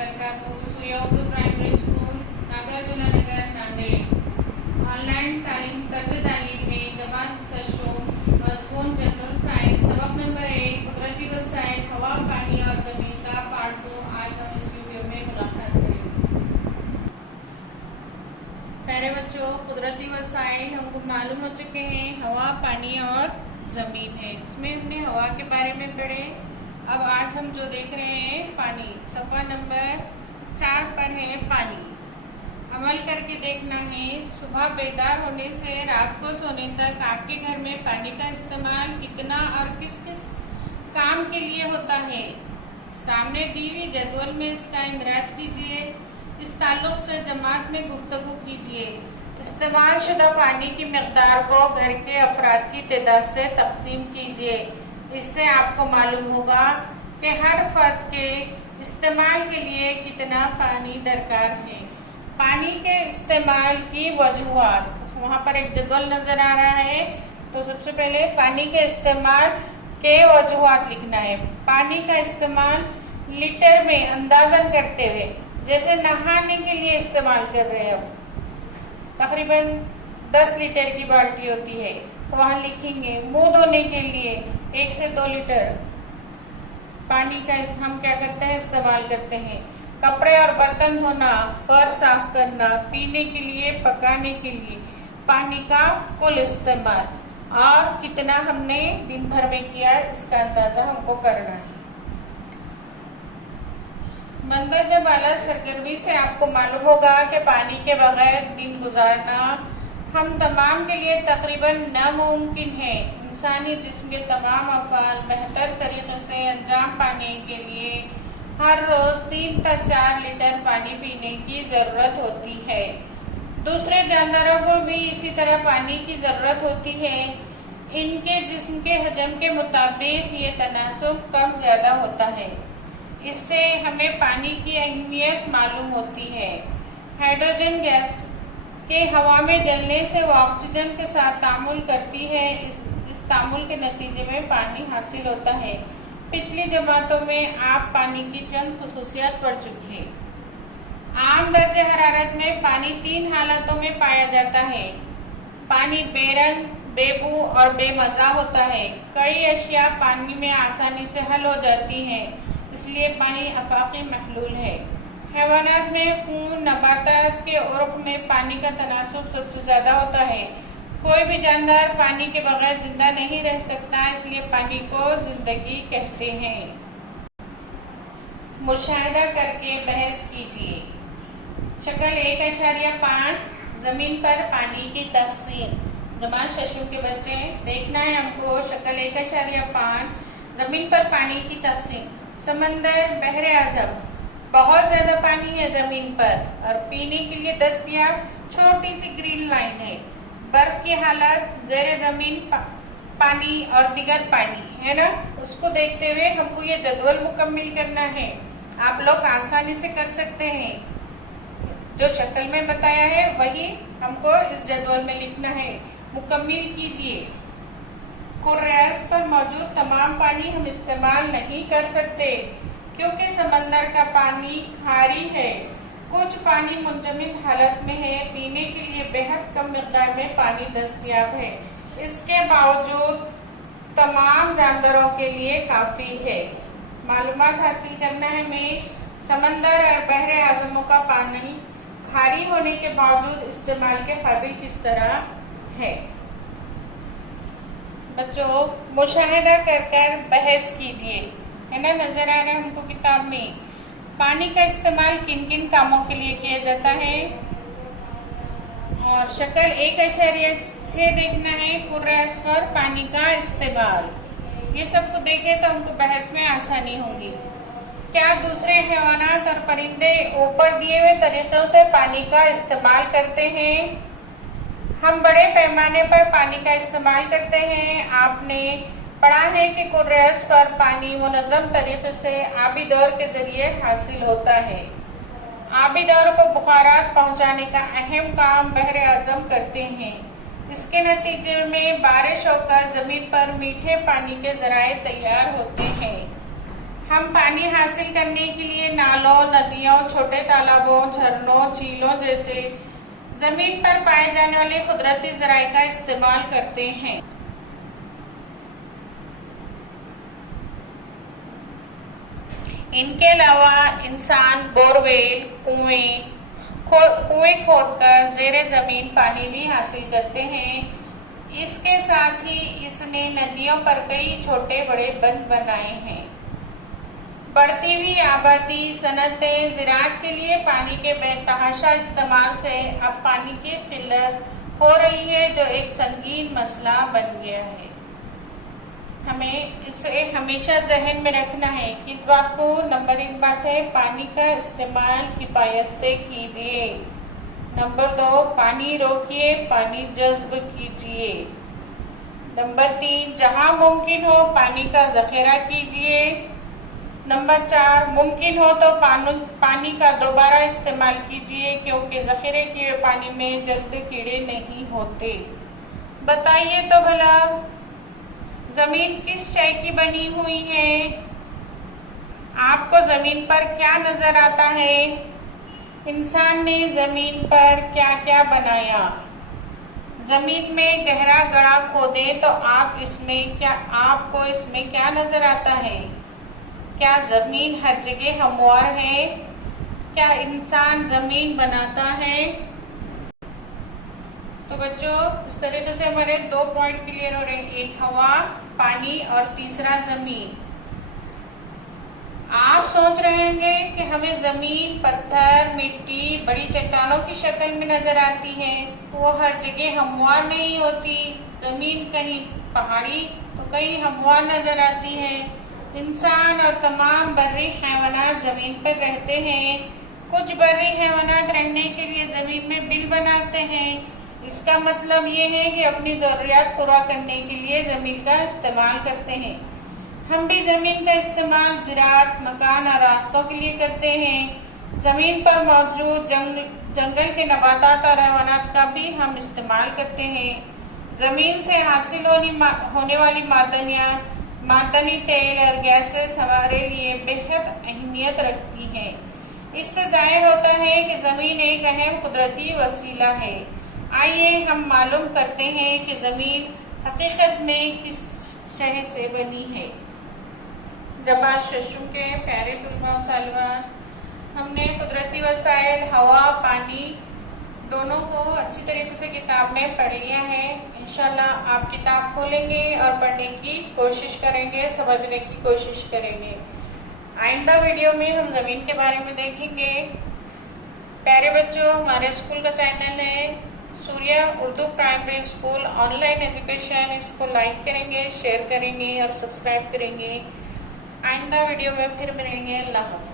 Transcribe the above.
वबरकातुहू। सुया Urdu primary school, Nagarjuna नगर, Nanded. Online तर्ज तालीम में जमात तशो मज़मून जनरल साइंस सबक नंबर 1 कुदरती वसाइल हवा, पानी और ज़मीन का पार्ट 2। आज हम इस वीडियो में मुलाकात करेंगे। प्यारे बच्चों, कुदरती वसाइल हमको मालूम हो चुके हैं, हवा, पानी और ज़मीन है। इसमें हमने हवा के बारे में पढ़े। अब आज हम जो देख रहे हैं पानी, सफ़ा नंबर 4 पर है पानी। अमल करके देखना है। सुबह बेदार होने से रात को सोने तक आपके घर में पानी का इस्तेमाल कितना और किस किस काम के लिए होता है। सामने दी हुई जदवल में इसका इंदराज कीजिए। इस ताल्लुक से जमात में गुफ्तगू कीजिए। इस्तेमाल शुदा पानी की मकदार को घर के अफराद की तादाद से तकसीम कीजिए। इससे आपको मालूम होगा कि हर फर्द के इस्तेमाल के लिए कितना पानी दरकार है। पानी के इस्तेमाल की वजूहात, वहाँ पर एक जदवल नजर आ रहा है। तो सबसे पहले पानी के इस्तेमाल के वजूहात लिखना है। पानी का इस्तेमाल लीटर में अंदाजन करते हुए, जैसे नहाने के लिए इस्तेमाल कर रहे हैं, तकरीबन 10 लीटर की बाल्टी होती है, तो वहाँ लिखेंगे मुंह धोने के लिए 1 से 2 लीटर पानी का हम क्या करते हैं, इस्तेमाल करते हैं। कपड़े और बर्तन धोना, फर्श साफ करना, पीने के लिए, पकाने के लिए पानी का कुल इस्तेमाल और कितना हमने दिन भर में किया, इसका अंदाजा हमको करना है। मंदरजा बाला सरगर्मी से आपको मालूम होगा कि पानी के बगैर दिन गुजारना हम तमाम के लिए तकरीबन नामुमकिन है। इंसानी जिस्म के तमाम अफ़ाल बेहतर तरीके से अंजाम पाने के लिए हर रोज़ 3 से 4 लीटर पानी पीने की ज़रूरत होती है। दूसरे जानवरों को भी इसी तरह पानी की ज़रूरत होती है। इनके जिस्म के हजम के मुताबिक ये तनासुब कम ज़्यादा होता है। इससे हमें पानी की अहमियत मालूम होती है। हाइड्रोजन गैस के हवा में जलने से वो ऑक्सीजन के साथ तामुल करती है। इस तामुल के नतीजे में पानी हासिल होता है। पिछली जमातों में आप पानी की चंद खुसूसियात पढ़ चुके हैं। आम दर्जे हरारत में पानी 3 हालतों में पाया जाता है। पानी बेरंग, बेबू और बेमज़ा होता है। कई अशिया पानी में आसानी से हल हो जाती हैं, इसलिए पानी अफाकी महलूल है। हैवानात में खून, नबातात के उर्क में पानी का तनासुब सबसे ज़्यादा होता है। कोई भी जानवर पानी के बगैर जिंदा नहीं रह सकता, इसलिए पानी को जिंदगी कहते हैं। मुशाहिदा करके बहस कीजिए। शक्ल 1.5 जमीन पर पानी की तकसीम। जमात शशु के बच्चे देखना है हमको। शक्ल 1.5 जमीन पर पानी की तकसीम। समंदर, बहरे आजम, बहुत ज्यादा पानी है जमीन पर और पीने के लिए दस्तयाब छोटी सी ग्रीन लाइन है। बर्फ की हालत, ज़ेरे जमीन पानी और दिगर पानी है ना, उसको देखते हुए हमको ये जदवल मुकम्मिल करना है। आप लोग आसानी से कर सकते हैं। जो शक्ल में बताया है वही हमको इस जदवल में लिखना है। मुकम्मिल कीजिए। कुर्रास पर मौजूद तमाम पानी हम इस्तेमाल नहीं कर सकते क्योंकि समंदर का पानी खारी है। कुछ पानी मुंजमद हालत में है। पीने के लिए बेहद कम मिकदार में पानी दस्तयाब है। इसके बावजूद तमाम जानवरों के लिए काफ़ी है। मालूमात हासिल करना है हमें। समंदर और बहरे आज़मों का पानी खारी होने के बावजूद इस्तेमाल के काबिल किस तरह है। बच्चों, मुशाहिदा कर बहस कीजिए, है ना, नजर आ रहा है हमको किताब में। पानी का इस्तेमाल किन किन कामों के लिए किया जाता है। और शक्ल 1.6 देखना है। कुर्रास पर पानी का इस्तेमाल, ये सबको देखें तो हमको बहस में आसानी होगी। क्या दूसरे हैवानात और परिंदे ऊपर दिए हुए तरीकों से पानी का इस्तेमाल करते हैं। हम बड़े पैमाने पर पानी का इस्तेमाल करते हैं। आपने पढ़ा है कि कुर्रास पर पानी मुनज़्ज़म तरीके से आबी दौर के जरिए हासिल होता है। आबी दौर को बुखारात पहुंचाने का अहम काम बहरे आज़म करते हैं। इसके नतीजे में बारिश होकर जमीन पर मीठे पानी के ज़राए तैयार होते हैं। हम पानी हासिल करने के लिए नालों, नदियों, छोटे तालाबों, झरनों, झीलों जैसे जमीन पर पाए जाने वाले कुदरती जराए का इस्तेमाल करते हैं। इनके अलावा इंसान बोरवेल, कुएं खोदकर जेरे जमीन पानी भी हासिल करते हैं। इसके साथ ही इसने नदियों पर कई छोटे बड़े बंद बनाए हैं। बढ़ती हुई आबादी, सनतें, ज़राअत के लिए पानी के बेतहाशा इस्तेमाल से अब पानी की किल्लत हो रही है, जो एक संगीन मसला बन गया है। हमें इसे हमेशा जहन में रखना है कि इस बात को नंबर 1 बात है, पानी का इस्तेमाल किफायत से कीजिए। नंबर 2, पानी रोकिए, पानी जज्ब कीजिए। नंबर 3, जहां मुमकिन हो पानी का जखीरा कीजिए। नंबर 4, मुमकिन हो तो पानी का दोबारा इस्तेमाल कीजिए, क्योंकि जखीरे किए पानी में जल्द कीड़े नहीं होते। बताइए तो भला, जमीन किस शय की बनी हुई है? आपको जमीन पर क्या नजर आता है? इंसान ने जमीन पर क्या क्या बनाया? जमीन में गहरा गड्ढा खोदे तो आपको इसमें क्या नजर आता है? क्या जमीन हर जगह हमवार है? क्या इंसान जमीन बनाता है? तो बच्चों, इस तरीके से हमारे 2 पॉइंट क्लियर हो रहे हैं, एक हवा, पानी और तीसरा जमीन। आप सोच रहे होंगे कि हमें जमीन पत्थर, मिट्टी, बड़ी चट्टानों की शक्ल में नजर आती है। वो हर जगह हमवार नहीं होती। जमीन कहीं पहाड़ी तो कहीं हमवार नजर आती है। इंसान और तमाम बर्री हैवानात जमीन पर रहते हैं। कुछ बर्री हैवानात रहने के लिए जमीन में बिल बनाते हैं। इसका मतलब ये है कि अपनी जरूरियात पूरा करने के लिए जमीन का इस्तेमाल करते हैं। हम भी जमीन का इस्तेमाल ज़राअत, मकान और रास्तों के लिए करते हैं। जमीन पर मौजूद जंगल के नबातात और हैवानात का भी हम इस्तेमाल करते हैं। जमीन से हासिल होने वाली मादनी तेल और गैसेस हमारे लिए बेहद अहमियत रखती हैं। इससे जाहिर होता है कि जमीन एक अहम कुदरती वसीला है। आइए हम मालूम करते हैं कि जमीन हकीकत में किस शय से बनी है। जबार शशु के प्यारे तुलबा और तालिबान, हमने कुदरती वसाइल, हवा, पानी दोनों को अच्छी तरीके से किताब में पढ़ लिया है। इंशाल्लाह आप किताब खोलेंगे और पढ़ने की कोशिश करेंगे, समझने की कोशिश करेंगे। आइंदा वीडियो में हम ज़मीन के बारे में देखेंगे। प्यारे बच्चों, हमारे स्कूल का चैनल है Surya Urdu primary school online education. इसको लाइक करेंगे, शेयर करेंगे और सब्सक्राइब करेंगे। आइंदा वीडियो में फिर मिलेंगे। अल्लाह हाफ़िज़।